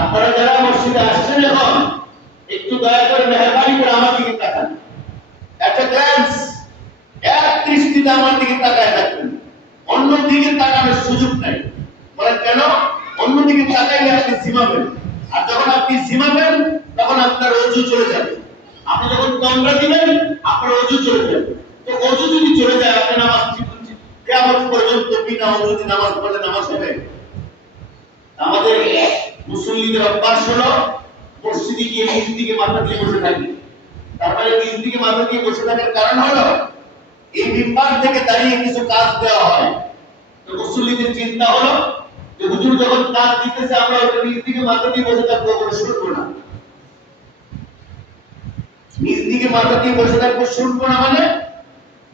আপনারা যারা মসজিদে আসছেন এখন একটু দয়া করে মেহরবানি করে আমার দিকে তাকান। একটা গ্ল্যান্স, এক দৃষ্টিতে আমার দিকে তাকায় থাকবেন, অন্য দিকে তাকানোর সুযোগ নাই। বলেন কেন? অন্য দিকে তাকাইলে আপনি ঝিমাবেন, আর যখন আপনি ঝিমাবেন তখন আপনার ওযু চলে যাবে। আপনি যখন তন্দ্রা দিবেন আপনার ওযু চলে যাবে। তো ওযু যদি চলে যায় আপনি নামাজ কিয়ামত পর্যন্ত বিনা ওযুতে নামাজ পড়লে নামাজ হবে? আমাদের মুসল্লিদের অভ্যাস হলো মসজিদে গিয়ে নিজ দিকে মাথা দিয়ে বসে থাকি। তার মানে নিজ দিকে মাথা দিয়ে বসে থাকার কারণ হলো এই মিম্বার থেকে দাঁড়িয়ে কিছু কাজ দেওয়া হয়। তো মুসল্লিদের চিন্তা হলো যে হুজুর যখন কাজ দিতেছে আমরা ওটা নিজ দিকে মাথা দিয়ে বসে থাকবো, বলে শুনবো না। নিজ দিকে মাথা দিয়ে বসে থাকবো শুনবো না মানে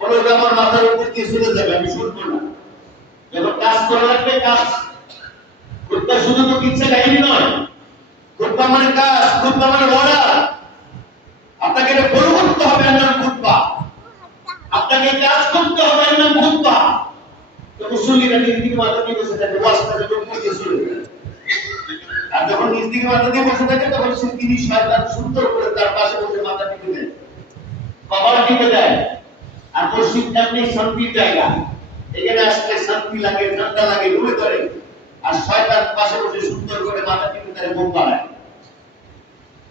বলে ওটা আমার মাথার উপর দিয়ে চলে যাবে, আমি শুনবো না। যখন কাজ করা লাগবে কাজ খুতবা শুধু তো কিচ্ছা কাহিনী নয়। খুতবা মানে কাজ, খুতবা মানে অর্ডার। আপনাকে এটা ফলো করতে হবে, এর নাম খুতবা। আপনাকে কাজ করতে হবে, এর নাম খুতবা। তো মুসল্লিরা নিজ দিকে মাথা দিয়ে বসে থাকে, ওয়াজটা যখন করতে শুরু করে। আর যখন নিজ দিকে মাথা দিয়ে বসে থাকে তখন সে তিনি শয়তান সুন্দর করে তার পাশে বসে মাথা টিপে দেয়, কপাল টিপে দেয়। আর মসজিদ এমনি শান্তির জায়গা, এখানে আসলে শান্তি লাগে, ঠান্ডা লাগে, ঘুরে ধরে। আর শয়তান পাশে বসে সুন্দর করে মাথা টিপে তারে ঘুম পাড়ায়।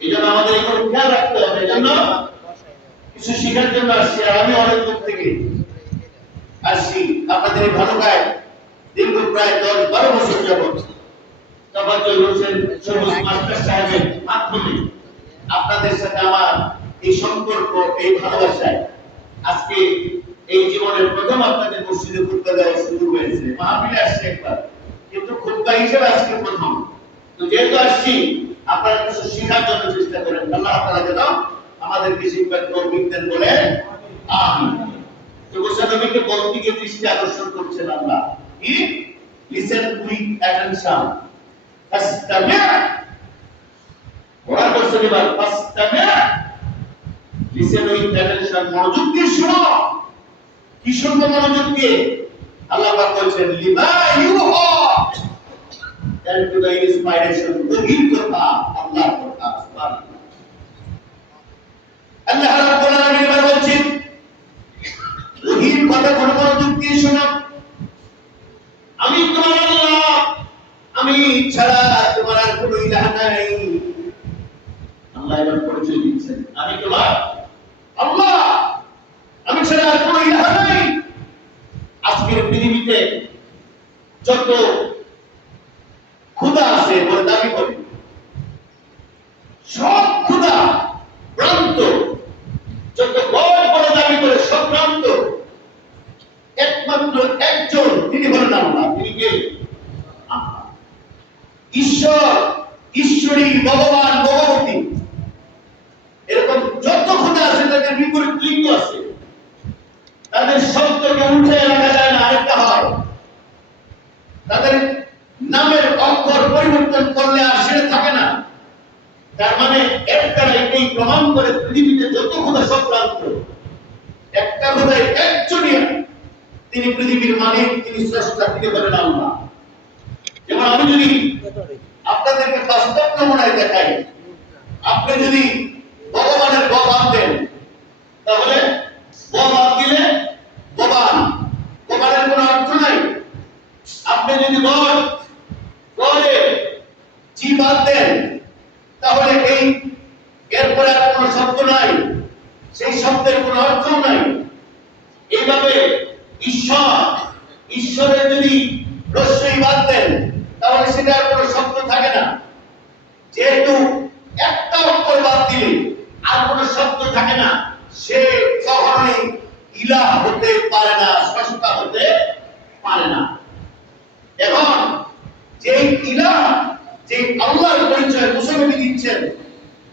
এই জন্য আমাদের এগুলো খেয়াল রাখতে হবে। এই জন্য কিছু শিখার জন্য আসছি, আর আমি অনেক দূর থেকে আসছি আপনাদের এই ভালুকায় দীর্ঘ প্রায় 10-12 বছর যাবত তাফাজ্জল হোসেন সবুজ মাস্টার সাহেবের মাধ্যমে আপনাদের সাথে আমার এই সম্পর্ক, এই ভালোবাসায় আজকে এই জীবনের প্রথম আপনাদের মসজিদে খুতবা দেওয়া শুরু হয়েছে। মাহফিলে আসছে একবার, কিন্তু খুতবা হিসেবে আজকে প্রথম। তো যেহেতু আসছি আপনারা কিছু শেখার জন্য চেষ্টা করেন। আল্লাহ তাআলা যেন আমাদেরকে শিক্ষার তৌফিক দেন, বলে আমিন। তো মুসানবীকে বলতে গিয়ে দৃষ্টি আকর্ষণ করছেন আল্লাহ, কি লিসেন উইথ অ্যাটেনশন, ফাস্তামি'। ওরা বলছেন এবার ফাস্তামি', লিসেন উইথ অ্যাটেনশন, মনোযোগ দিয়ে শোনো। কি শুনবো মনোযোগ দিয়ে? আল্লাহ পাক বলছেন লিমা ইউহা, that to the inspiration, ওহীর কথা, আল্লাহর কথা। সুবহানাল্লাহ। আল্লাহ রাব্বুল আলামিন এবার বলছেন ওহীর কথা কোন মনোযোগ দিয়ে শোনো। আমি তোমার আল্লাহ, আমি ছাড়া তোমার আর কোনো ইলাহ নাই। আল্লাহ এবার পরিচয় দিচ্ছেন, আমি তোমার আল্লাহ, আমি ছাড়া আর কোনো ইলাহ নাই। আজকের পৃথিবীতে যত খোদা আছে বলে দাবি করে, সব খোদা ভ্রান্ত। যত বড় বড় দাবি করে সব ভ্রান্ত। একমাত্র একজন, তিনি হলেন আল্লাহ। তিনি কে? আল্লাহ। ঈশ্বর, ঈশ্বরী, ভগবান, ভগবতী, এরকম যত খোদা আছে তাদের বিপরীত লিঙ্গ আছে। তাদের শব্দকে উঠে রাখা যায় না, আরেকটা হয়। তাদের নামের অক্ষর পরিবর্তন করলে আর সেটা থাকে না। তার মানে একটা এটাই প্রমাণ করে পৃথিবীতে যত খোদা সব ভ্রান্ত। একটা খোদাই একজনই, তিনি পৃথিবীর মালিক, তিনি স্রষ্টা, তিনি বলেন আল্লাহ। যেমন আমি যদি আপনাদেরকে বাস্তব নমুনায় দেখাই, আপনি যদি ভগবানের গ বাদ দেন তাহলে গ বাদ দিলে ভগবান, ভগবানের কোনো অর্থ নাই। আপনি যদি গড, গডের জি বাদ দেন তাহলে এই এরপরে আর কোনো শব্দ নাই, সেই শব্দের কোনো অর্থ নাই। এইভাবে ঈশ্বর, ঈশ্বরের যদি রস্যই বাদ দেন তাহলে সেটা আর কোনো শব্দ থাকে না। যেহেতু একটা অক্ষর বাদ দিলে আর কোনো শব্দ থাকে না, সে কখনোই ইলাহ হতে পারে না, স্রষ্টা হতে পারে না। এখন যে ইলাহ, যে আল্লাহর পরিচয় মুসানবী দিচ্ছেন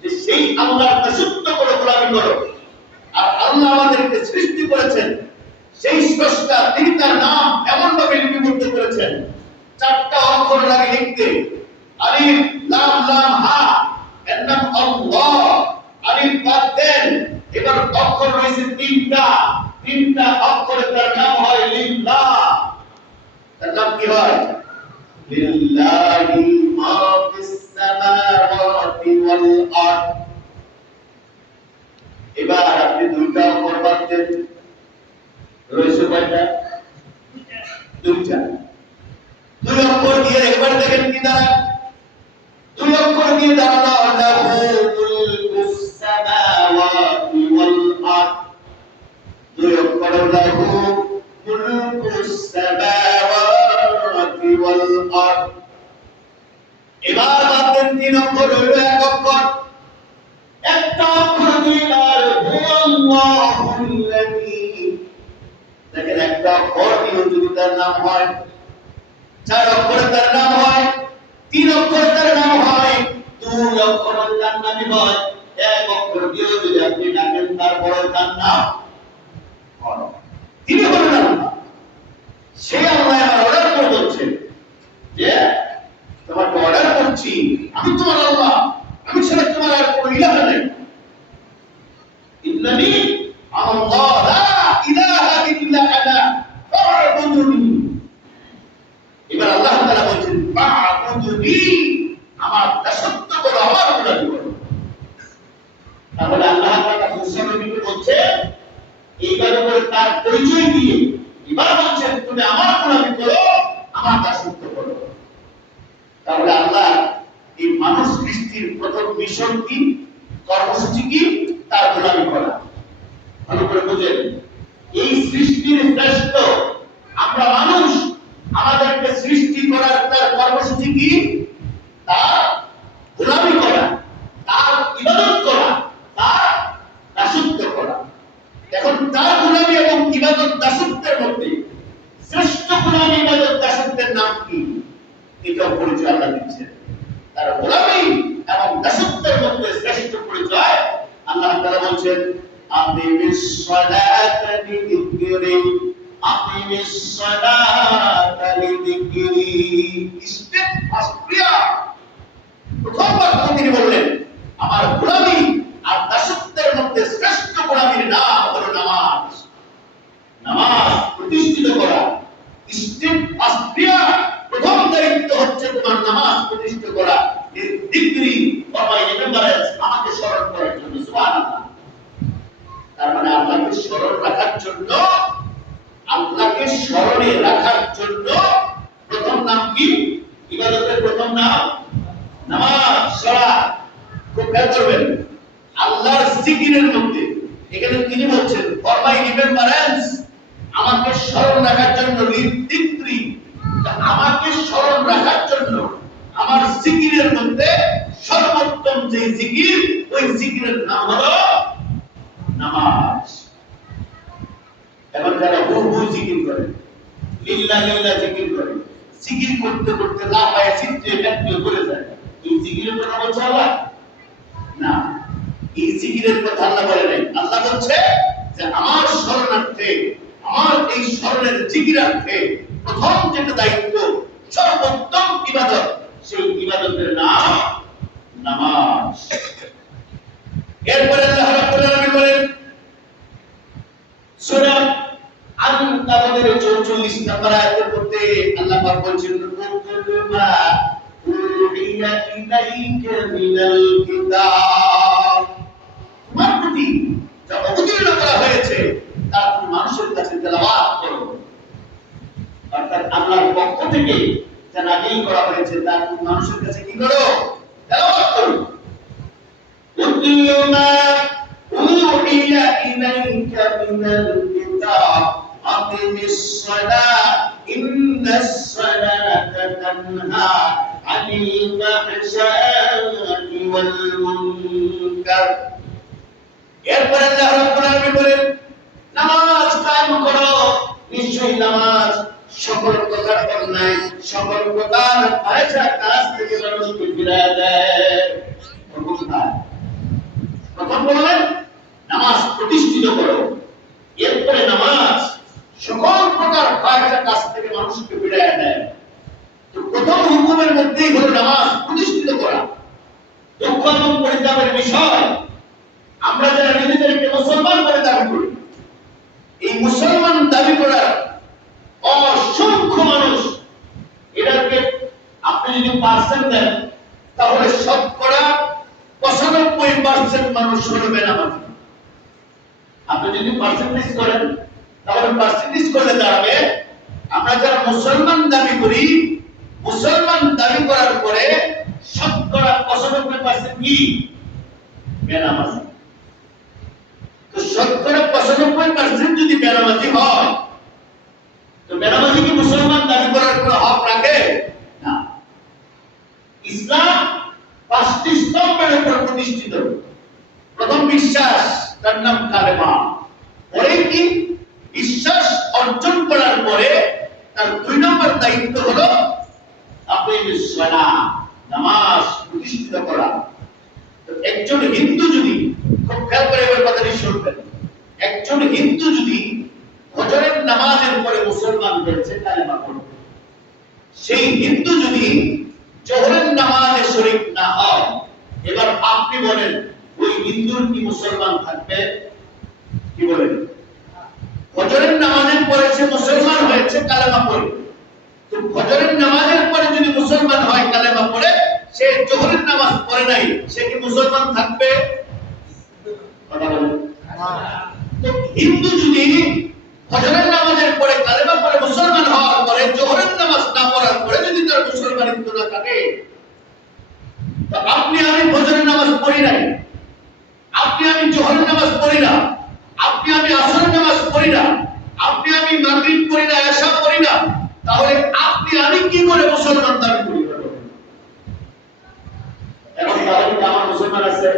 যে সেই আল্লাহর দাসত্ব করে গোলামি করো। আর আল্লাহ আমাদেরকে সৃষ্টি করেছেন, সেই স্রষ্টা, তিনি তার নাম এমন ভাবে লিপিবদ্ধ করেছেন, 4টা অক্ষর লাগে লিখতে, আলিফ লাম লাম হা, এর নাম আল্লাহ। আলিফ বাদ দেন, এবার অক্ষর রয়েছে 3টা অক্ষরে তার নাম হয় লিল্লাহ। তার নাম কি হয়? লিল্লাহি মা ফিস সামা রয়েছে কয়টা? দুইটা। দুই অক্ষর দিয়ে একবার দেখেন কি দাঁড়া? দুই অক্ষর দিয়ে দাঁড়ানো লাহু মুলকুস সামাওয়াতি ওয়াল আরদ। দুই অক্ষর লাহু মুলকুস সামাওয়াতি ওয়াল আরদ। এবার বাদ তিন অক্ষর হলো এক অক্ষর। একটা অক্ষর দিয়ে আর হুয়াল্লাহুল্লাযী। দেখেন একটা অক্ষর দিয়ে যদি তার নাম হয়, চার অক্ষরে তার নাম হয়, তিন অক্ষরে তার নাম হয়, দুই অক্ষরে তার নাম হয়, এক অক্ষর দিয়ে যদি আপনি ডাকেন তারপরে তার নাম হয়। তিনি হলেন আল্লাহ। সে আল্লাহ আমার অর্ডার করে বলছেন যে তোমাকে অর্ডার করছি, আমি তোমার আল্লাহ, আমি ছাড়া তোমার আর কোনো ইলাহ নেই। ইন্নানি আল্লাহ লা ইলাহা ইল্লা আনা ফা'বুদুনি। এবার আল্লাহ তাআলা বলেন ফা'বুদুনি, আমার দাসত্ব করো, আমার গোলামি করো। তাহলে আল্লাহ তাআলা মুসা নবীকে বলছে এইবার করে তার পরিচয় দিয়ে এবার বলছেন তুমি আমার গোলামি করো, আমার দাসত্ব করো। তাহলে আল্লাহ এই মানুষ সৃষ্টির প্রথম মিশন কি, কর্মসূচি কি? তার গোলামি করা। ভালো করে বুঝেন, এই সৃষ্টির শ্রেষ্ঠ আমরা মানুষ, আমাদেরকে সৃষ্টি করার তার কর্মসূচি কি? তার গোলামি করা, তার ইবাদত করা, তার দাসত্ব করা। এখন তার গোলামি এবং ইবাদত দাসত্বের মধ্যে শ্রেষ্ঠ গোলামি ইবাদত দাসত্বের নাম কি? এটা পরিচয় আল্লাহ দিচ্ছেন। তার গোলামি এবং দাসত্বের মধ্যে শ্রেষ্ঠ পরিচয় আল্লাহ তাআলা বলছেন আকিমিস সালাতা লিযিকরি, আকিমিস সালাতা লিযিকরি। স্টেপ ফার্স্ট ক্রিয়া প্রথমবার তিনি বললেন আমার গোলামি আর দাসত্বের মধ্যে শ্রেষ্ঠ গোলামির নাম হলো নামাজ। নামাজ প্রতিষ্ঠিত করা স্টেপ ফার্স্ট ক্রিয়া, প্রথম দায়িত্ব হচ্ছে তোমার নামাজ প্রতিষ্ঠা করা। এর ডিগ্রি বাবা রিমেম্বারেন্স, আমাকে স্মরণ করার জন্য। সুবহানাল্লাহ। তার মানে আল্লাহকে স্মরণ রাখার জন্য, আল্লাহকে স্মরণে রাখার জন্য প্রথম নাম কি? ইবাদতের প্রথম নাম নামাজ, সালাত। খুব খেয়াল করবেন আল্লাহর জিকিরের মধ্যে এখানে তিনি বলছেন ফর মাই রিমেম্বারেন্স, আমাকে স্মরণ রাখার জন্য। ডিগ্রি, আমাকে স্মরণ রাখার জন্য আমার জিকিরের মধ্যে সর্বোত্তম যে জিকির, ওই জিকিরের নাম হলো নামাজ। এখন যারা হু হু জিকির করে, লিল্লাহ লিল্লাহ জিকির করে, জিকির করতে করতে লাফায় চিত্তে ব্যক্তি করে যায়, এই জিকিরের কথা বলছে আল্লাহ না। এই জিকিরের কথা আল্লাহ বলে নাই। আল্লাহ বলছে যে আমার শরণার্থে, আমার এই স্মরণের জিকিরার্থে প্রথম যেটা দায়িত্ব, সর্বোত্তম ইবাদত, সেই ইবাদতের নাম নামাজ। এরপরে আল্লাহ রাব্বুল আলামিন বলেন সূরা আন-কাবুরের 44 নম্বর আয়াতের মধ্যে আল্লাহ পাক বলেছেন কুতুবা উহিয়া ইলাইকা মিনাল কিতাব। তোমার প্রতি যা অবতীর্ণ করা হয়েছে তা তুমি মানুষের কাছে তেলাওয়াত করো। অর্থাৎ আল্লাহর পক্ষ থেকে যা নাযিল করা হয়েছে তা তুমি মানুষের কাছে কি করো? তেলাওয়াত করো। উতলুমা উহিয়া ইলাইকা মিনাল কিতাব আকিমিস সালাত ইন্নাস সালাতা তানহা আনিল ফাহশাই ওয়াল মুনকার। এরপর আল্লাহ রাব্বুল আলামিন বলেন নামাজ কায়েম করো। নিশ্চয়ই নামাজ সকল প্রকার অন্যায়, সকল প্রকার ফাহিশা কাজ থেকে মানুষকে ফিরিয়ে দেয়। প্রথম বললেন নামাজ প্রতিষ্ঠিত করো, এরপরে নামাজ সকল প্রকার ফাহিশা কাজ থেকে মানুষকে ফিরিয়ে দেয়। তো প্রথম হুকুমের মধ্যেই হলো নামাজ প্রতিষ্ঠিত করা। দুঃখ এবং পরিতাপের বিষয়, আমরা যারা নিজেদেরকে মুসলমান বলে দাবি করি, এই মুসলমান দাবি করার অসংখ্য মানুষ, এটাকে আপনি যদি পার্সেন্ট দেন তাহলে শতকরা 95% মানুষ হলো বেনামাজি। আপনি যদি পার্সেন্টেজ করেন তাহলে পার্সেন্টেজ করলে দাঁড়াবে আমরা যারা মুসলমান দাবি করি, মুসলমান দাবি করার পরে শতকরা 95% কি বেনামাজি। তো শতকরা 95% যদি বেনামাজি হয়, তো বেনামাজি কি মুসলমান দাবি করার কোনো হক রাখে না। ইসলাম 5টি স্তম্ভের উপর প্রতিষ্ঠিত। প্রথম বিশ্বাস, তার নাম কালেমা। পরে কি বিশ্বাস অর্জন করার পরে তার 2 নম্বর দায়িত্ব হলো আকিমুস সালাহ, নামাজ প্রতিষ্ঠিত করা। তো একজন হিন্দু যদি, খুব খেয়াল করে এবার কথাটি শুনবেন, একজন হিন্দু যদি ফজরের নামাজের পরে মুসলমান হয়েছে, কালেমা পড়বে, সেই হিন্দু যদি জোহরের নামাজে শরীক না হয়, এবার আপনি বলেন ওই হিন্দুর কি মুসলমান থাকবে? কি বলেন? ফজরের নামাজের পরে সে মুসলমান হয়েছে, কালেমা পড়ে। তো ফজরের নামাজের পরে যদি মুসলমান হয়, কালেমা পড়ে, সে জোহরের নামাজ পড়ে নাই, সে কি মুসলমান থাকবে? কথা বলেন। তো হিন্দু যদি ফজরের নামাজের পরে কালেমা পড়ে মুসলমান হওয়ার পরে জোহরের নামাজ না পড়ার পরে যদি তার মুসলমানিত্ব না থাকে, তো আপনি আমি ফজরের নামাজ পড়ি নাই, আপনি আমি জোহরের নামাজ পড়ি না, আপনি আমি আসরের নামাজ পড়ি না, আপনি আমি মাগরিব পড়ি না, এশা পড়ি না, তাহলে আপনি আমি কি করে মুসলমান দাবি করি? এখন তাহলে কি আমার মুসলমান আছে?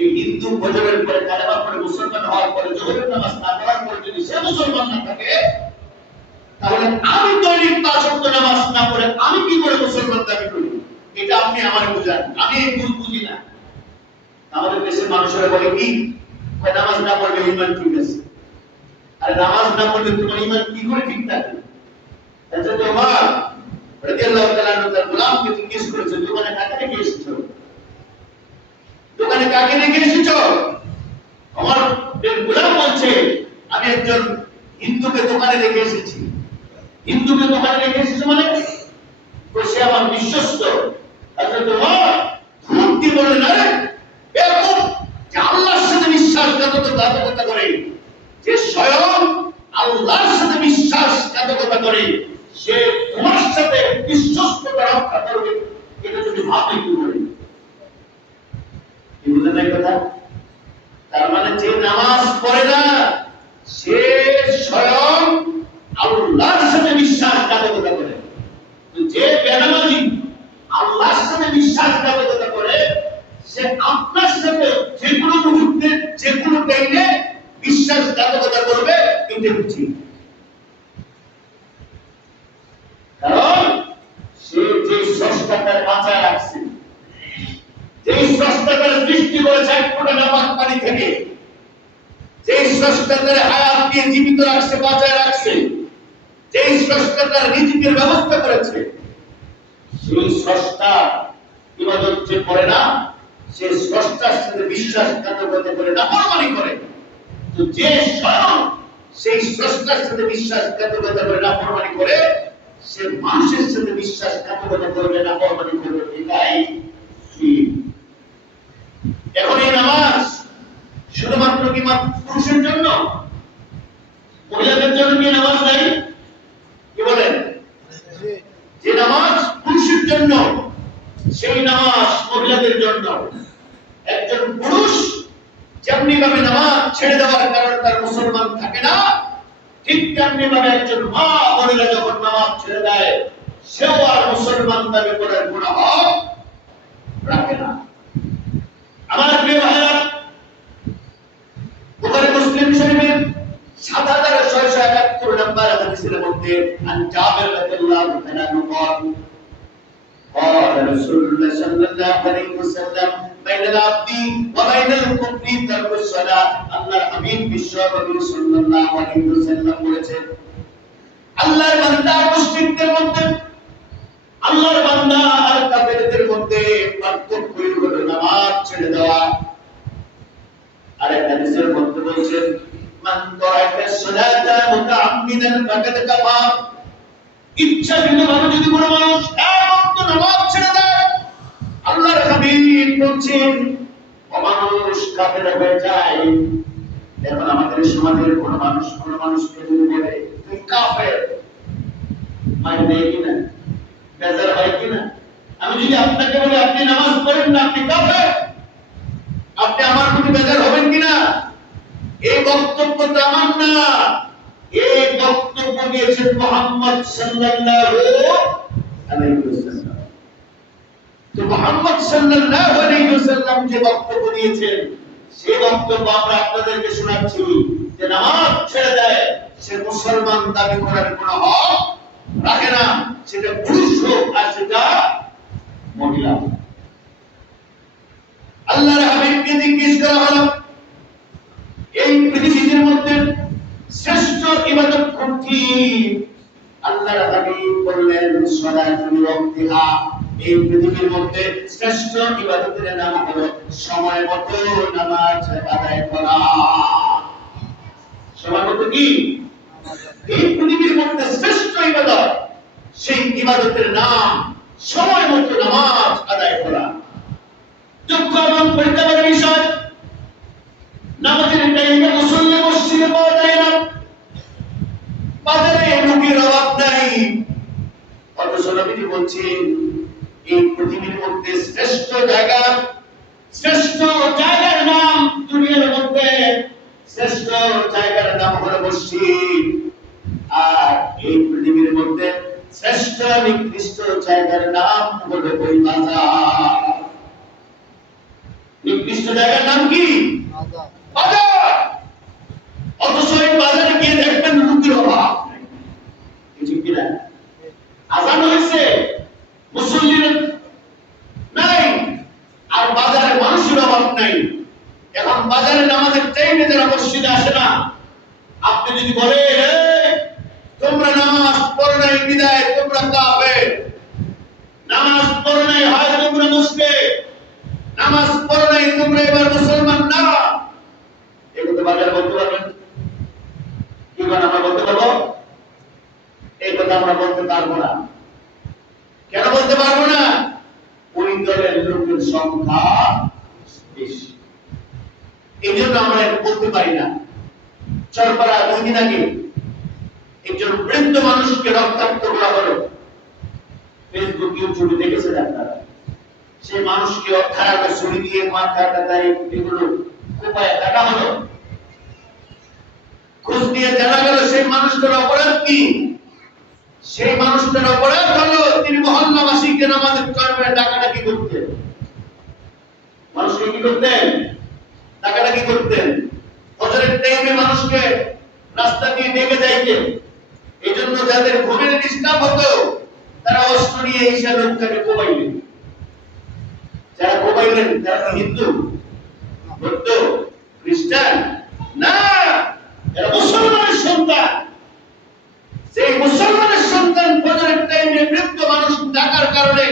এই হিন্দু ফজরের পরে কালেমা পড়ে মুসলমান হওয়ার পরে জোহরের নামাজ না পড়ার পরে যদি সে মুসলমান না থাকে, তাহলে আমি দৈনিক 5 ওয়াক্ত নামাজ না পড়ে আমি কি করে মুসলমান দাবি করি? এটা আপনি আমারে বুঝান, আমি এই ভুল বুঝি না। আমাদের দেশের মানুষেরা বলে কি, নামাজ না পড়লে ঈমান ঠিক আছে। আরে নামাজ না পড়লে তোমার ঈমান কি করে ঠিক থাকে? হযরত ওমর রাদিয়াল্লাহু তাআলা আনহু তার গোলামকে জিজ্ঞেস করেছে, দোকানে কাকে রেখে এসেছো? দোকানে কাকে রেখে এসেছো? আমার গোলাম বলছে, আমি একজন হিন্দুকে দোকানে রেখে এসেছি। হিন্দুকে দোকানে রেখে এসেছে মানে তো সে আমার বিশ্বস্ত। হযরত ওমর ধমকি বললেন, আরে এরকম যে আল্লাহর সাথে বিশ্বাসঘাতকতা করে, যে স্বয়ং আল্লাহর সাথে বিশ্বাসঘাতকতা করে, সে তোমার সাথে বিশ্বস্ততা রক্ষা করবে, এটা যদি ভাবে কি করে? কি বুঝলেন এই কথা? তার মানে যে নামাজ পড়ে না, সে স্বয়ং আল্লাহর সাথে বিশ্বাসঘাতকতা করে। যে বেনামাজি আল্লাহর সাথে বিশ্বাসঘাতকতা করে, সে আপনার সাথে যে কোনো মুহূর্তে যে কোনো টাইমে বিশ্বাসঘাতকতা করবে, এটা ঠিক। কারণ সে যে স্রষ্টাকে বাঁচায় রাখছে, যে স্রষ্টাকে সৃষ্টি করেছে এক ফোঁটা নাপাক পানি থেকে, যে স্রষ্টাকে হায়াত দিয়ে জীবিত রাখছে, বাঁচায় রাখছে, যে স্রষ্টাকে রিজিকের ব্যবস্থা করেছে, সেই স্রষ্টা ইবাদত যে করে না, সে স্রষ্টার সাথে বিশ্বাসঘাতকতা করে, নাফরমানি করে। তো যে স্বয়ং সেই স্রষ্টার সাথে বিশ্বাসঘাতকতা করে, নাফরমানি করে, সে মানুষের সাথে বিশ্বাসঘাতকতা করবে, নাফরমানি করবে, এটাই ঠিক। এখন এই নামাজ শুধুমাত্র কি পুরুষের জন্য? মহিলাদের জন্য কি নামাজ নাই? কি বলেন? যে নামাজ পুরুষের জন্য, সেই নামাজ মহিলাদের জন্য। একজন পুরুষ যেমনি ভাবে নামাজ ছেড়ে দেওয়ার কারণে তার মুসলমান থাকে না, ঠিক তেমনি ভাবে একজন মা বোনেরা যখন নামাজ ছেড়ে দেয়, সেও আর মুসলমান দাবি করার কোনো হক রাখে না। আমার প্রিয় ভাইরা, বুখারী মুসলিম শরীফের 7671 নম্বর হাদিসের মধ্যে আন জাবের রাদিয়াল্লাহু তাআলা আনহু قال رسول الله صلى الله عليه وسلم بين العبد وبين الكفر ترك الصلاة। আল্লাহর হাবিব বিশ্বনবী সাল্লাল্লাহু আলাইহি ওয়াসাল্লাম বলেছেন, আল্লাহর বান্দা মুশরিকদের মধ্যে, আল্লাহর বান্দা আর কাফেরদের মধ্যে পার্থক্য হলো নামাজ ছেড়ে দেওয়া। আর এক হাদিসের মধ্যে বলেছেন, মান তারাকা সালাতা মুতাআম্মিদান ফাকাদ কাফার। ইচ্ছাকৃতভাবে যদি কোনো মানুষ এক ওয়াক্ত নামাজ ছেড়ে দেয়, আল্লাহর হাবিব বলেছেন, ও মানুষ কাফের হয়ে যায়। এখন আমাদের সমাজের কোন মানুষকে যদি বলে তুই কাফের, মানে নেই কিনা, বেজার হয় কিনা? আমি যদি আপনাকে বলি আপনি নামাজ পড়েন না, আপনি কাফের, আপনি আমার প্রতি বেজার হবেন কিনা? এই বক্তব্যটা আমার না, এই বক্তব্য দিয়েছেন মুহাম্মদ সাল্লাল্লাহু আলাইহি ওয়াসাল্লাম। তো মুহাম্মদ সাল্লাল্লাহু আলাইহি ওয়াসাল্লাম যে বক্তব্য দিয়েছেন, সেই বক্তব্য আমরা আপনাদেরকে শোনাচ্ছি যে নামাজ ছেড়ে দেয় সে মুসলমান দাবি করার কোনো হক রাখে না, সেটা পুরুষ হোক আর সেটা মহিলা। আল্লাহর হাবিবকে জিজ্ঞেস করা হলো এই পৃথিবীর মধ্যে শ্রেষ্ঠ ইবাদত কোনটি? আল্লাহর হাবিব বললেন সালাতুল ওয়াক্তিহা। এই পৃথিবীর মধ্যে শ্রেষ্ঠ ইবাদতের নাম হলো সময় মতো নামাজ আদায় করা। সময় মতো কি? এই পৃথিবীর মধ্যে শ্রেষ্ঠ ইবাদত, সেই ইবাদতের নাম সময় মতো নামাজ আদায় করা। দুঃখ এবং পরিতাপের বিষয়, নামাজের টাইমে মুসল্লি মসজিদে পাওয়া যায় না, বাজারে লোকের অভাব নাই। অথচ নবীজি বলছেন এই পৃথিবীর মধ্যে শ্রেষ্ঠ জায়গার নাম, দুনিয়ার মধ্যে শ্রেষ্ঠ জায়গার নাম হলো মসজিদ। আর এই পৃথিবীর মধ্যে শ্রেষ্ঠ নিকৃষ্ট জায়গার নাম হলো ওই বাজার। নিকৃষ্ট জায়গার নাম কি? বাজার। অথচ এই বাজারে গিয়ে দেখবেন লোকের অভাব ঠিক কিনা? আজান হয়েছে, মুসল্লির নাই, আর বাজারে মানুষের অভাব নাই। এখন বাজারে নামাজের টাইমে যারা মসজিদে আসে না, আপনি যদি বলে তোমরা নামাজ পড়ো নাই বিদায় তোমরা কাফের, নামাজ পড়ো নাই হয় তোমরা মুশরিক, নামাজ পড়ো নাই তোমরা এবার মুসলমান না, এগুলো বাজারে বলতে পারবেন কি? আমরা বলতে পারবো? এই কথা আমরা বলতে পারবো না। কেন বলতে পারবো না? ওই দলের লোকের সংখ্যা বেশি, এই জন্য আমরা বলতে পারি না। চরপাড়া 2 দিন আগে একজন বৃদ্ধ মানুষকে রক্তাক্ত করা হলো, ফেসবুক ইউটিউবে দেখেছেন আপনারা। সেই মানুষকে অর্থায়নে ছুরি দিয়ে মাথা কাটায় এগুলো কোপায় কাটা হলো। খোঁজ নিয়ে জানা গেল সেই মানুষটার অপরাধ কি? সেই মানুষটার অপরাধ হলো তিনি মহল্লাবাসীকে নামাজের টাইমে ডাকাডাকি করতেন। মানুষকে কি করতেন? ডাকাডাকি করতেন। ফজরের টাইমে মানুষকে রাস্তা দিয়ে ডেকে যাইতেন। এই জন্য যাদের ঘুমের ডিস্টার্ব হতো তারা অস্ত্র নিয়ে এসে লোকটাকে কোপাইলেন। যারা কোপাইলেন তারা হিন্দু, বৌদ্ধ, খ্রিস্টান না, এরা মুসলমানের সন্তান। সেই মুসলমানের সন্তান ফজরের টাইমে বৃদ্ধ মানুষ ডাকার কারণে,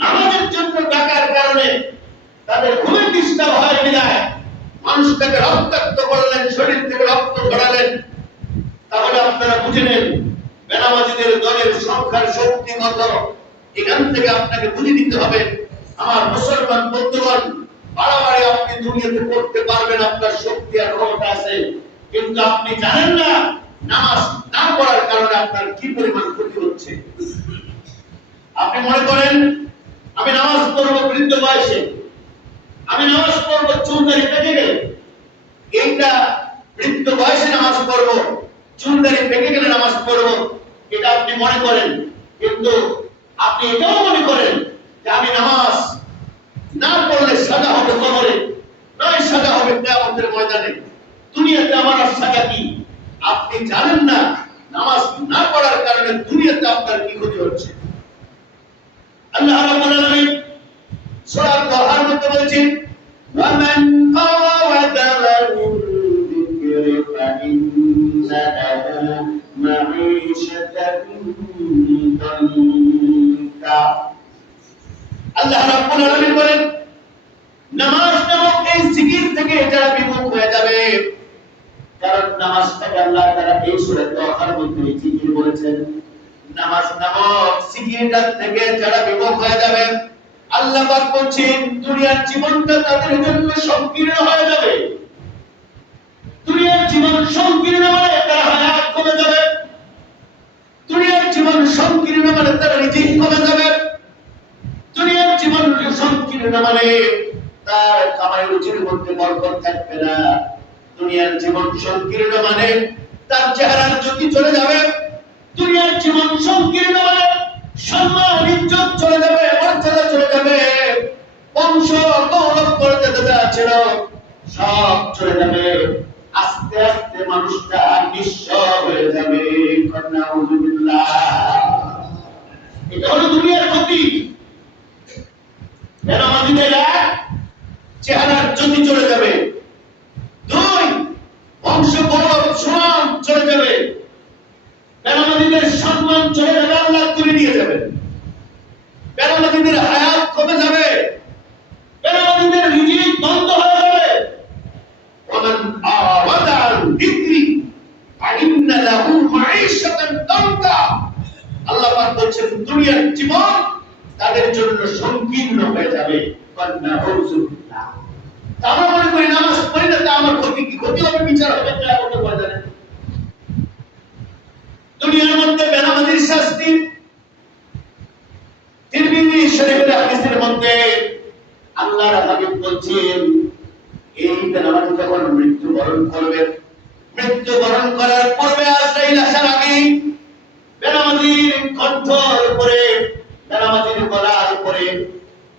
নামাজের জন্য ডাকার কারণে তাদের ঘুমের ডিস্টার্ব হয় বিধায় মানুষটাকে রক্তাক্ত করলেন, শরীর থেকে রক্ত ঝরালেন। তাহলে আপনারা বুঝে নেন বেনামাজিদের দলের সংখ্যার শক্তি কত। এখান থেকে আপনাকে বুঝে নিতে হবে আমার মুসলমান বন্ধুগণ, বাড়াবাড়ি আপনি দুনিয়াতে করতে পারবেন, আপনার শক্তি আর ক্ষমতা আছে, কিন্তু আপনি জানেন না নামাজ না পড়ার কারণে আপনার কি পরিমাণ ক্ষতি হচ্ছে। আপনি মনে করেন আমি নামাজ পড়বো বৃদ্ধ বয়সে, আমি নামাজ পড়বো চুলদারি পেকে গেলে, এইটা বৃদ্ধ বয়সে নামাজ পড়বো, চুলদারি পেকে গেলে নামাজ পড়বো, এটা আপনি মনে করেন। কিন্তু আপনি এটাও মনে করেন যে আমি নামাজ না পড়লে সাজা হবে কবরে, নয় সাজা হবে কিয়ামতের ময়দানে। দুনিয়াতে আমার আর সাজা কি? আপনি জানেন না নামাজ না পড়ার কারণে দুনিয়াতে আপনার কি ক্ষতি হচ্ছে। আল্লাহ রাব্বুল আলামিন সূরা আল-কাহফের মধ্যে বলেছেন ওয়া মান আওয়াদা মিন যিকরি ফাইন্না লাহু মাঈশাতান দানকা। আল্লাহ রাব্বুল আলামিন বলেন নামাজ নামক এই জিকির থেকে যারা বিমুখ হয়ে যাবে, কারণ নামাজটাকে আল্লাহ তাআলা এই সূরা আল-কাহফের মধ্যে জিকির বলেছেন, নামাজ নামক জিকিরটা থেকে যারা বিমুখ হয়ে যাবে আল্লাহ পাক বলেন দুনিয়ার জীবনটা তাদের জন্য সংকীর্ণ হয়ে যাবে। দুনিয়ার জীবন সংকীর্ণ মানে তার হায়াত কমে যাবে, দুনিয়ার জীবন সংকীর্ণ মানে তার রিজিক কমে যাবে, দুনিয়ার জীবন সংকীর্ণ মানে তার কামাই রুজির মধ্যে বরকত থাকবে না, দুনিয়ার জীবন সংকীর্ণ মানে তার চেহারার জ্যোতি চলে যাবে, দুনিয়ার জীবন সংকীর্ণ মানে সম্মান ইজ্জত চলে যাবে, মর্যাদা চলে যাবে, বংশ গৌরব মর্যাদা ছিল সব চলে যাবে, আস্তে আস্তে মানুষটা নিঃস্ব হয়ে যাবে। নাউযুবিল্লাহ। এটা হলো দুনিয়ার ক্ষতি। বেনামাজিদের চেহারার জ্যোতি চলে যাবে, দুই বংশ গৌরব সুনাম চলে যাবে, বেনামাজিদের সম্মান চলে যাবে, আল্লাহ তুলে নিয়ে যাবে, বেনামাজিদের হায়াত কমে যাবে, বেনামাজিদের রিজিক বন্ধ হয়ে যাবে। ওমান আওয়াদা আন যিকরি ফাইন্না লাহু মাঈশাতান দানকা। আল্লাহ পাক বলেন দুনিয়ার জীবন তাদের জন্য সংকীর্ণ হয়ে যাবে। নাউযুবিল্লাহ। আমরা মনে করি নামাজ পড়ি না, তা আমার ক্ষতি কি? ক্ষতি হবে, বিচার হবে, দয়া করতে পারে না। দুনিয়ার মধ্যে বেনামাজির শাস্তি তিরমিজি শরীফের হাদিসের মধ্যে আল্লাহর হাবিব বলছেন এই বেনামাজি যখন মৃত্যুবরণ করবে, মৃত্যুবরণ করার পূর্বে আজরাইল আসার আগে বেনামাজির কণ্ঠের উপরে, বেনামাজির গলার উপরে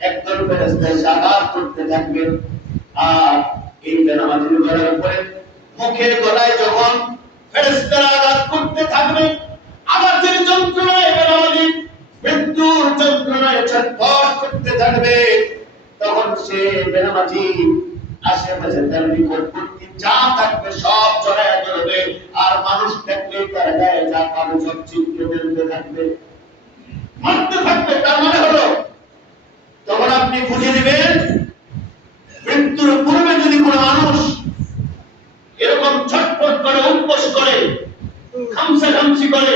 একদল ফেরেশতা আঘাত করতে থাকবে, আর এই বেনামাজির গলার উপরে মুখে গলায় যখন ফেরেশতারা আঘাত করতে থাকবে, আঘাতের যন্ত্রণায় বেনামাজি মৃত্যুর যন্ত্রণায় ছটফট করতে থাকবে, তখন সে বেনামাজি আশেপাশে তার নিকটবর্তী যা থাকবে সব জড়ায় ধরবে, আর মানুষ দেখলে তার গায়ে যা পাবে সব ছিটকে ফেলতে থাকবে, মারতে থাকবে। তার মানে হলো তখন আপনি বুঝে নেবেন মৃত্যুর পূর্বে যদি কোনো মানুষ এরকম ছটফট করে, উপোস করে, খামসাখামসি করে,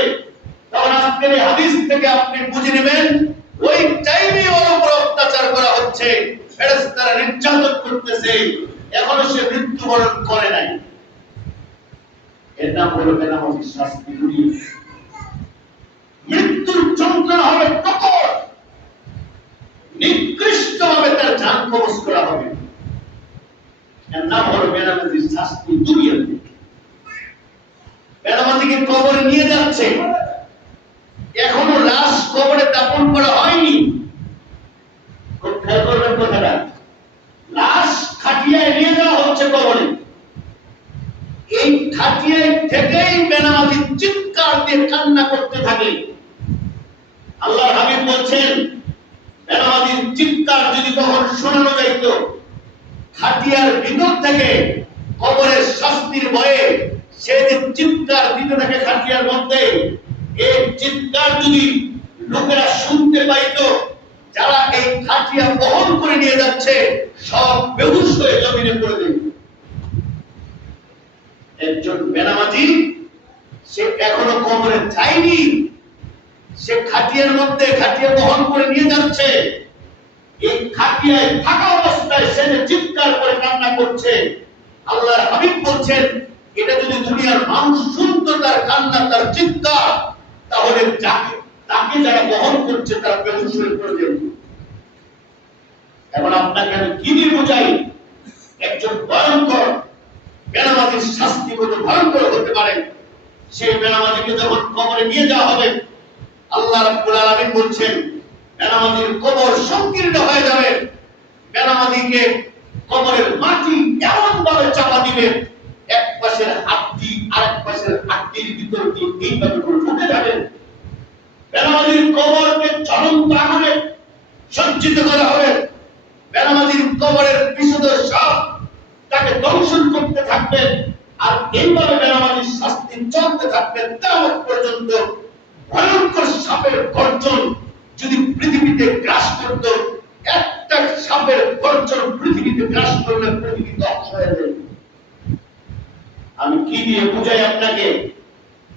তখন আজকের হাদিস থেকে আপনি বুঝে নেবেন ওই টাইমে ওর উপর অত্যাচার করা হচ্ছে, ফেরেশতারা নির্যাতন করতেছে, এখনো সে মৃত্যুবরণ করে নাই। এর নাম হলো বেনামাজির শাস্তি। মৃত্যুর যন্ত্রণা হবে প্রকট, নিকৃষ্টভাবে তার জান কবজ করা হবে। এর নাম হলো বেনামাজির শাস্তি দুনিয়াতে। বেনামাজিকে কবরে নিয়ে যাচ্ছে, এখনো লাশ কবরে দাফন করা হয়নি। খুব খেয়াল করবেন কথাটা, লাশ খাটিয়ায় নিয়ে যাওয়া হচ্ছে কবরে, এই খাটিয়ায় থেকেই বেনামাজি চিৎকার দিয়ে কান্না করতে থাকে। আল্লাহর হাবিব বলছেন বেনামাজির চিৎকার যদি কখন শোনানো যাইত, খাটিয়ার ভিতর থেকে কবরের শাস্তির ভয়ে সে যে চিৎকার দিতে থাকে খাটিয়ার মধ্যে, এই চিৎকার যদি লোকেরা শুনতে পাইতো, যারা এই খাটিয়া বহন করে নিয়ে যাচ্ছে সব বেহুশ হয়ে জমিনে পড়ে যেত। একজন বেনামাজি সে এখনো কবরে যায়নি, সে খাটিয়ার মধ্যে খাটিয়া বহন করে নিয়ে যাচ্ছে, এই খাটিয়ায় থাকা অবস্থায় সে চিৎকার করে কান্না করছে। আল্লাহর হাবিব বলছেন এটা যদি দুনিয়ার মানুষ শুনতো তার কান্না, তার চিৎকার, তাহলে তাকে যারা বহন করছে তারা বেহুশ হয়ে পড়ে যেত। এখন আপনাকে আমি কি দিয়ে বোঝাই একজন ভয়ঙ্কর বেনামাজির শাস্তি কত ভয়ঙ্কর হতে পারে। সেই বেনামাজিকে যখন কবরে নিয়ে যাওয়া হবে, আল্লাহ রাব্বুল আলামিন বলছেন বেনামাজির কবর সংকীর্ণ হয়ে যাবে, বেনামাজিকে কবরের মাটি এমন ভাবে চাপা দিবে, এক পাশের হাড্ডি আরেক পাশের হাড্ডির ভিতর দিয়ে এইভাবে করে ঢুকে যাবে। বেনামাজির কবরকে জ্বলন্ত আগুনে সজ্জিত করা হবে, বেনামাজির কবরের বিশুদ্ধ সাপ তাকে দংশন করতে থাকবে, আর এইভাবে বেনামাজির শাস্তি চলতে থাকবে কিয়ামত পর্যন্ত। ভয়ঙ্কর সাপের গর্জন যদি পৃথিবীতে গ্রাস করত, একটা সাপের গর্জন পৃথিবীতে গ্রাস করলে পৃথিবী ধ্বংস হয়ে যাবে। আমি কি দিয়ে বুঝাই আপনাকে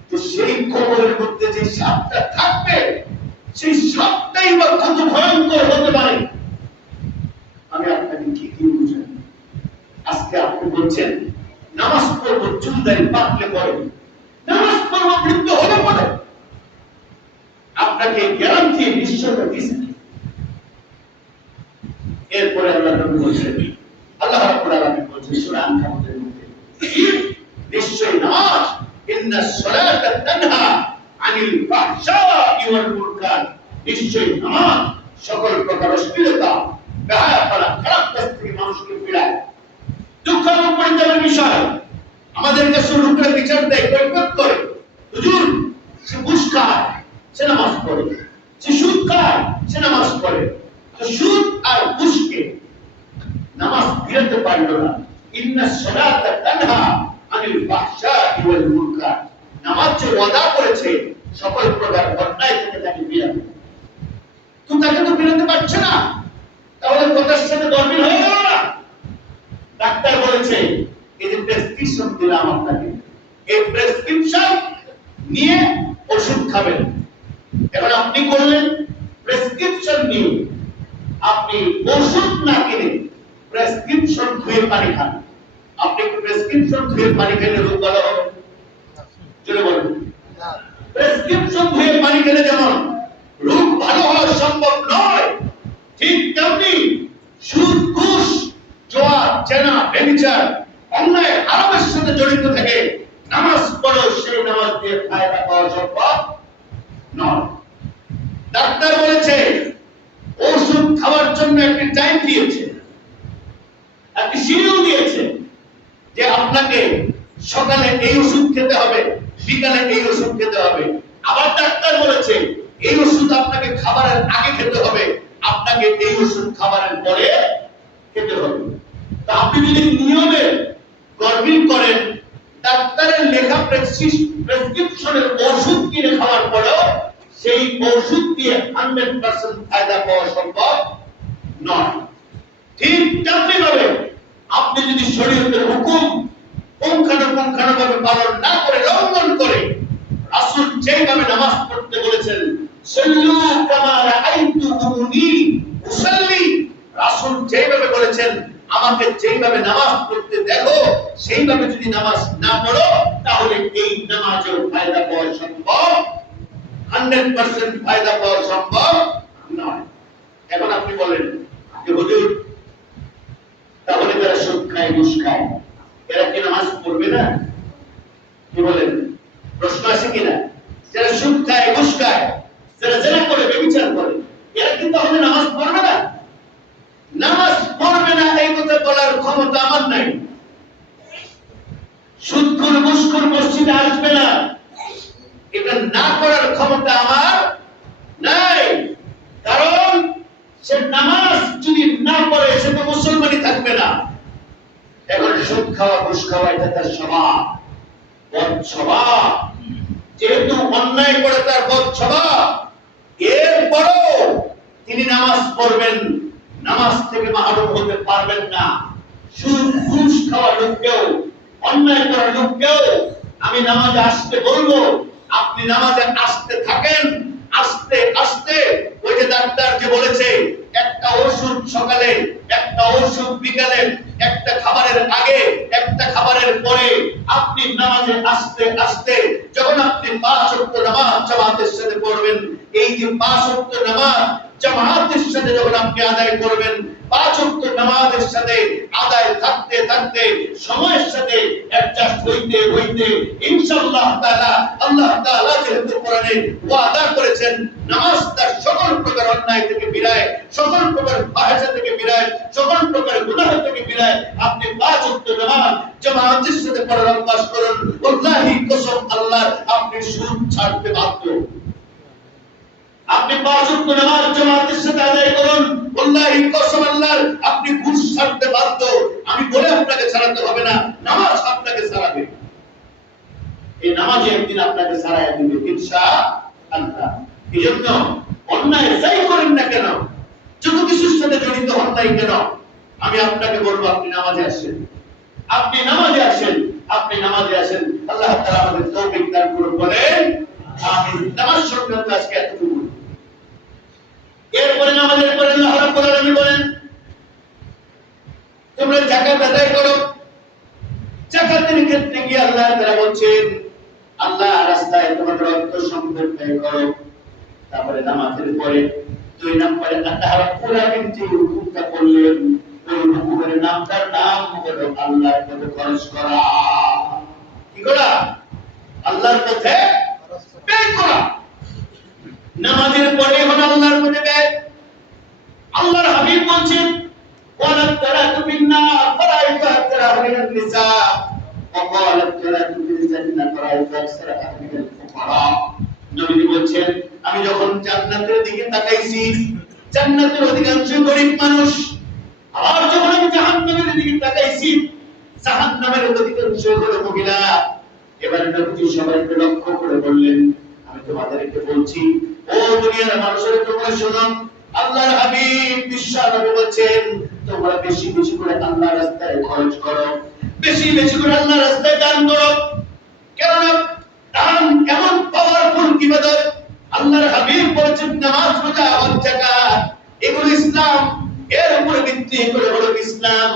যে সেই কবরের মধ্যে যে সাপটা থাকবে, সেই সাপটাই বা কত ভয়ঙ্কর হতে পারে। আমি আপনাকে কি দিয়ে বুঝাই? আজকে আপনি বলছেন নামাজ পড়বো চুলদারি পাতলে পরে নামাজ পড়ব বৃদ্ধ হলে পরে আপনাকে গ্যারান্টি নিশ্চয়তা দিয়েছেন। এরপরে আল্লাহ নবী বলেছেন, আল্লাহ রাব্বুল আলামিন বলেছেন সূরা আনকাবুতের মধ্যে, নিশ্চয়ই নামাজ ইন্নাস সালাতা তানহা আনিল ফাহশাই ওয়াল মুনকার, নিশ্চয়ই নামাজ সকল প্রকার অশ্লীলতা বেহায়াপনা খারাপ কাজ থেকে মানুষকে ফিরায়। দুঃখের পরিতাপের বিষয়, আমাদের কাছে লোকেরা বিচার দেয়, কৈফিয়ত করে, হুজুর সে ঘুষ খায় সে নামাজ পড়ে, সে সুদ খায় সে নামাজ পড়ে, তো সুদ আর ঘুষকে নামাজ ফিরাতে পারল না। ইন্নাস সালাতা তানহা আনিল ফাহশাই ওয়াল মুনকার, নামাজ যে ওয়াদা করেছে সকল প্রকার অন্যায় থেকে তাকে ফিরাবে, তো তাকে তো ফিরাতে পারছে না, তাহলে কথার সাথে গরমিল হয়ে গেল না। ডাক্তার বলেছে এই যে প্রেসক্রিপশন দিলাম আপনাকে, এই প্রেসক্রিপশন নিয়ে ওষুধ খাবেন। এখন আপনি করলেন প্রেসক্রিপশন নিয়ে, আপনি ওষুধ না কিনে প্রেসক্রিপশন ধুয়ে পানি খান। আপনি প্রেসক্রিপশন ধুয়ে পানি খেলে রোগ ভালো হবে? চলে বলুন, প্রেসক্রিপশন ধুয়ে পানি খেলে যেমন রোগ ভালো হওয়া সম্ভব নয়, ঠিক তেমনি সুদ ঘুষ জোয়া চেনা ব্যভিচার অন্যায় হারামের সাথে জড়িত থেকে নামাজ পড়ো, সেই নামাজ দিয়ে ফায়দা পাওয়া সম্ভব নয়। ডাক্তার বলেছে ওষুধ খাওয়ার জন্য একটি টাইম দিয়েছে, একটি শিডিউল দিয়েছে যে আপনাকে সকালে এই ওষুধ খেতে হবে, বিকালে এই ওষুধ খেতে হবে। আবার ডাক্তার বলেছে এই ওষুধ আপনাকে খাবারের আগে খেতে হবে, আপনাকে এই ওষুধ খাবারের পরে খেতে হবে। তো আপনি যদি নিয়মে গরমিল করেন, ডাক্তারের লেখা প্রেসক্রিপশনের ওষুধ কিনে খাওয়ার পরেও সেই ওষুধ দিয়ে 100% ফায়দা পাওয়া সম্ভব নয়। ঠিক তেমনি ভাবে আপনি যদি শরীয়তের হুকুম পুঙ্খানুপুঙ্খানুভাবে পালন না করে, লঙ্ঘন করে, রাসূল যেভাবে নামাজ পড়তে বলেছেন, সাল্লু কামা রাআইতুমুনি উসাল্লি, রাসূল যেভাবে বলেছেন আমাকে যেভাবে নামাজ পড়তে দেখো সেইভাবে যদি নামাজ না পড়ো, তাহলে এই নামাজের ফায়দা পাওয়া সম্ভব 100% ফায়দা পাওয়া সম্ভব নয়। এখন আপনি বলেন যে হুজুর তাহলে যারা সুদ খায় ঘুষ খায় এরা কি নামাজ পড়বে না? কি বলেন? প্রশ্ন আছে কিনা? যারা সুদ খায় ঘুষ খায়, যারা জেনা করে ব্যভিচার করে, এরা কি তাহলে নামাজ পড়বে না? নামাজ পড়বে না এই কথা বলার ক্ষমতা আমার নাই। সুদখোর ঘুষখোর মসজিদে আসবে না এটা না করার ক্ষমতা আমার নাই, কারণ সে নামাজ যদি না পড়ে সে তো মুসলমানই থাকবে না। এখন সুদ খাওয়া ঘুষ খাওয়া এটা তার স্বভাব, বদ স্বভাব, যেহেতু অন্যায় করে তার বদ স্বভাব, এরপরও তিনি নামাজ পড়বেন, নামাজ থেকে মাহরুম হতে পারবেন না। সুদ ঘুষ খাওয়া লোককেও, অন্যায় করা লোককেও আমি নামাজে আসতে বলবো, আপনি নামাজে আসতে থাকেন। আস্তে আস্তে ওই যে ডাক্তার যে বলেছে একটা ওষুধ সকালে, একটা ওষুধ বিকালে, একটা খাবারের আগে, একটা খাবারের পরে, আপনি নামাজে আস্তে আস্তে যখন আপনি 5 ওয়াক্ত নামাজ জামাতের সাথে পড়বেন, এই যে 5 ওয়াক্ত নামাজ জামাতের সাথে যখন আপনি আদায় করবেন, 5 ওয়াক্ত নামাজের সাথে আদায় থাকতে থাকতে সময়ের সাথে অ্যাডজাস্ট হইতে হইতে ইনশাআল্লাহ তাআলা আল্লাহ তাআলা যেহেতু কোরআনে ওয়াদা করেছেন নামাজ তার সকল প্রকার অন্যায় থেকে বিরায়, সকল প্রকার ফাহিশা থেকে বিরায়, সকল প্রকার গুনাহ থেকে বিরায়, আপনি 5 ওয়াক্ত নামাজ জামাতের সাথে পড়ার অভ্যাস করুন। ওয়াল্লাহি কসম আল্লাহর, আপনি সুদ ছাড়তে বাধ্য। আপনি 5 ওয়াক্ত নামাজ জামাতের সাথে আদায় করুন, ওয়াল্লাহি কসম আল্লাহর, আপনি ঘুষ ছাড়তে বাধ্য। আমি বলে আপনাকে ছাড়াতে হবে না, নামাজ আপনাকে ছাড়াবে। এই নামাজে একদিন আপনাকে ছাড়ায় দিবে ইনশাআল্লাহ। এজন্য অন্যায় যাই করেন না কেন, যত কিছুর সাথে জড়িত হন নাই কেন, আমি আপনাকে বলবো আপনি নামাজে আসেন, আপনি নামাজে আসেন, আপনি নামাজে আসেন। আল্লাহ তাআলা আমাদের তৌফিক দান করুন, বলেন আমিন। নামাজ সম্পর্কে আজকে এতটুকু। এরপরে নামাজের পরে আল্লাহ রাব্বুল আলামিন বলেন তোমরা যাকাত আদায় করো। যাকাত জান্নাতের ক্ষেত্রে কি আল্লাহ তাআলা বলছেন আল্লাহ রাস্তায় তোমাদের অর্থ সম্পদ ব্যয় করো, তারপরে নামাজের পরে 2 নম্বরে আল্লাহ রাব্বুল আলামিন যে হুকুমটা করলেন ওই হুকুমের নামটার নাম হলো আল্লাহর পথে খরচ করা। কি করা? আল্লাহর পথে ব্যয় করা। নামাজের পরে হলো আল্লাহর পথে ব্যয়। আল্লাহর হাবিব বলছেন ওয়ালা তারাতু বিন্না ফারাইকা তারাহিনান নিসা وقال الثلاث في الجنة فرأيت أكثر أهلها الفقراء। নবী বলছেন আমি যখন জান্নাতের দিকে তাকাইছি জান্নাতের অধিকাংশ গরিব মানুষ, আর যখন আমি জাহান্নামের দিকে তাকাইছি জাহান্নামের অধিকাংশ হলো মহিলা। এবার নবী সবাইকে লক্ষ্য করে বললেন আমি তোমাদেরকে বলছি ও দুনিয়ার মানুষেরা তোমরা শোনো, আল্লাহর হাবিব বিশ্বনবী বলেন তোমরা বেশি বেশি করে আল্লাহর রাস্তায় খরচ করো, বেশি বেশি করে আল্লাহর রাস্তায় দান করো। কেননা দান এমন পাওয়ারফুল ইবাদত। আল্লাহর হাবিব বলেছেন নামাজ, রোজা, হজ, যাকাত এগুলো ইসলাম, এর উপর ভিত্তি করে হলো ইসলাম।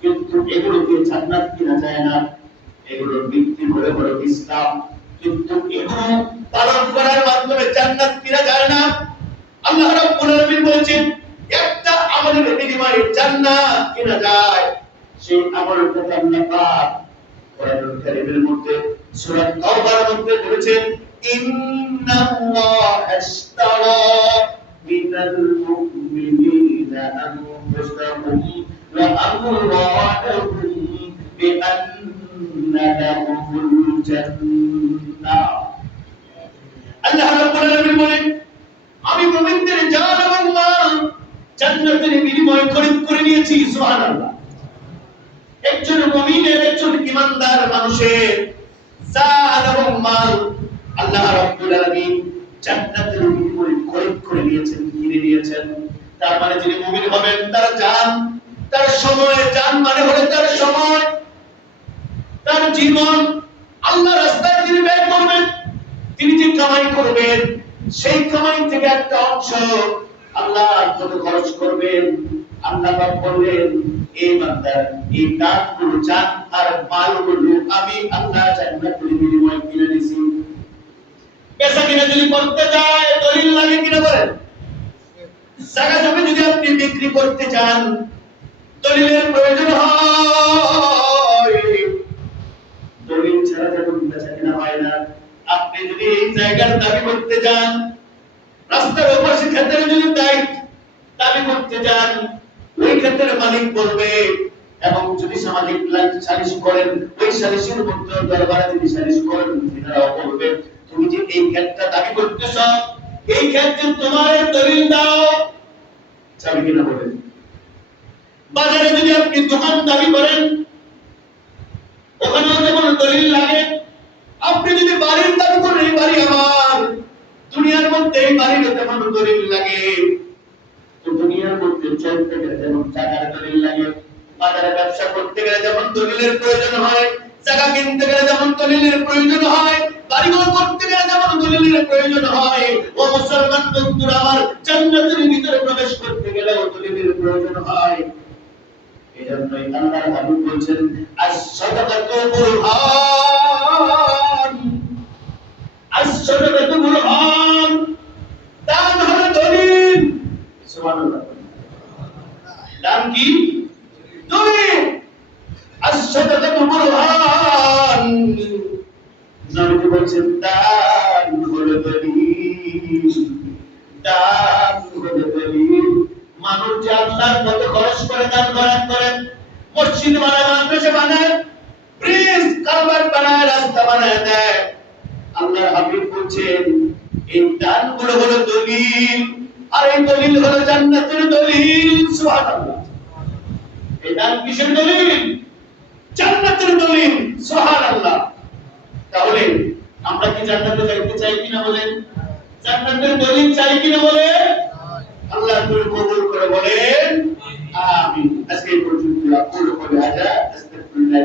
কিন্তু এগুলো দিয়ে জান্নাত কিনা যায় না, এগুলো ভিত্তি করে হলো ইসলাম। কিন্তু এগুলো পালন করার মাধ্যমে জান্নাত কিনা যায় না। আল্লাহ রাব্বুল আলামিন বলেছেন একটা আমলের বিনিময়ে জান্নাত কিনা যায়, সেই আমলটা আল্লাহ পাক কোরআনুল কারীমের মধ্যে সূরা তাওবার মধ্যে বলেছেন ইন্নাল্লাহা আশতারা মিনাল মুমিনিনা আনফুসাহুম ওয়া আমওয়ালাহুম বিআন্না লাহুমুল জান্নাহ। আল্লাহ রাব্বুল আলামিন বলেন আমি মুমিনদের জান এবং মাল জান্নাতের বিনিময়ে খরিদ করে নিয়েছি। সুবহানাল্লাহ। একজন মুমিনের, একজন ঈমানদার মানুষের জান এবং মাল আল্লাহ রাব্বুল আলামিন জান্নাতের বিনিময়ে খরিদ করে নিয়েছেন, কিনে নিয়েছেন। তার মানে যিনি মুমিন হবেন তার জান, তার সময়, জান মানে হলো তার সময়, তার জীবন আল্লাহর রাস্তায় তিনি ব্যয় করবেন। তিনি যে কামাই করবেন সেই কামাই থেকে একটা অংশ আল্লাহর পথে খরচ করবেন। আল্লাহ পাক বললেন এই বান্দা এই দানগুলো, জান আর মালগুলো আমি আল্লাহ জান্নাতের বিনিময়ে কিনে নিয়েছি। বেচা কিনা যদি করতে যায় দলিল লাগে কিনা বলেন? জায়গা জমি যদি আপনি বিক্রি করতে চান দলিলের প্রয়োজন হয়। দলিল ছাড়া যখন বেচা কিনা হয় না। আপনি যদি এই জায়গার দাবি করতে যান, রাস্তার ওপাশে ক্ষেতের যদি দাবি করতে যান, ওই ক্ষেতের মালিক বলবে এবং যদি সামাজিক সালিশ করেন ওই সালিশের মধ্যে দরবারে যদি সালিশ করেন তিনারাও বলবে তুমি যে এই ক্ষেতটা দাবি করতেছ এই ক্ষেত্রে তোমার দলিল দাও। চাবি কিনা বলেন? বাজারে যদি আপনি দোকান দাবি করেন ওখানেও যেমন দলিল লাগে। আপনি যদি বাড়ির দাবি করেন এই বাড়ি আমার, দুনিয়ার মধ্যে এই বাড়ির তেমন দলিল লাগে। তো দুনিয়ার মধ্যে চলতে গেলে যেমন টাকার দলিল লাগে, বাজারে ব্যবসা করতে গেলে যেমন দলিলের প্রয়োজন হয়, জায়গা কিনতে গেলে যেমন দলিলের প্রয়োজন হয়, বাড়িঘর করতে গেলে যেমন দলিলের প্রয়োজন হয়, ও মুসলমান বন্ধুরা আমার জান্নাতের ভিতরে প্রবেশ করতে গেলেও দলিলের প্রয়োজন হয়। এজন্যই আল্লাহর হাবিব বলেন আস-সাদাকাতু বুরহান, আস-সাদাকাতু বুরহান, দান হলো দলিল। সুবহানাল্লাহ। দান কি? দলিল। আস-সাদাকাতু বুরহান। নবী বলেন দান হলো দলিল, দান হলো দলিল। মানুষ যে আল্লাহর পথে খরচ করে দান খয়রাত করেন, মসজিদ বানায়, মাদ্রাসা বানায়, ব্রিজ কালভার্ট বানায়, রাস্তা বানায় দেয়, আল্লাহর হাবিব বলছেন এই দানগুলো হলো দলিল। আর এই দলিল হলো জান্নাতের দলিল। সুবহানাল্লাহ। এই দান কিসের দলিল? জান্নাতের দলিল। সুবহানাল্লাহ। তাহলে আমরা কি জান্নাতে যাইতে চাই কিনা বলেন? জান্নাতের দলিল চাই কিনা বলেন? আল্লাহ কবুল করে বলেন আমিন। আজকে এই পর্যন্ত আকুল কওলি হাযা আস্তাগফিরুল্লাহ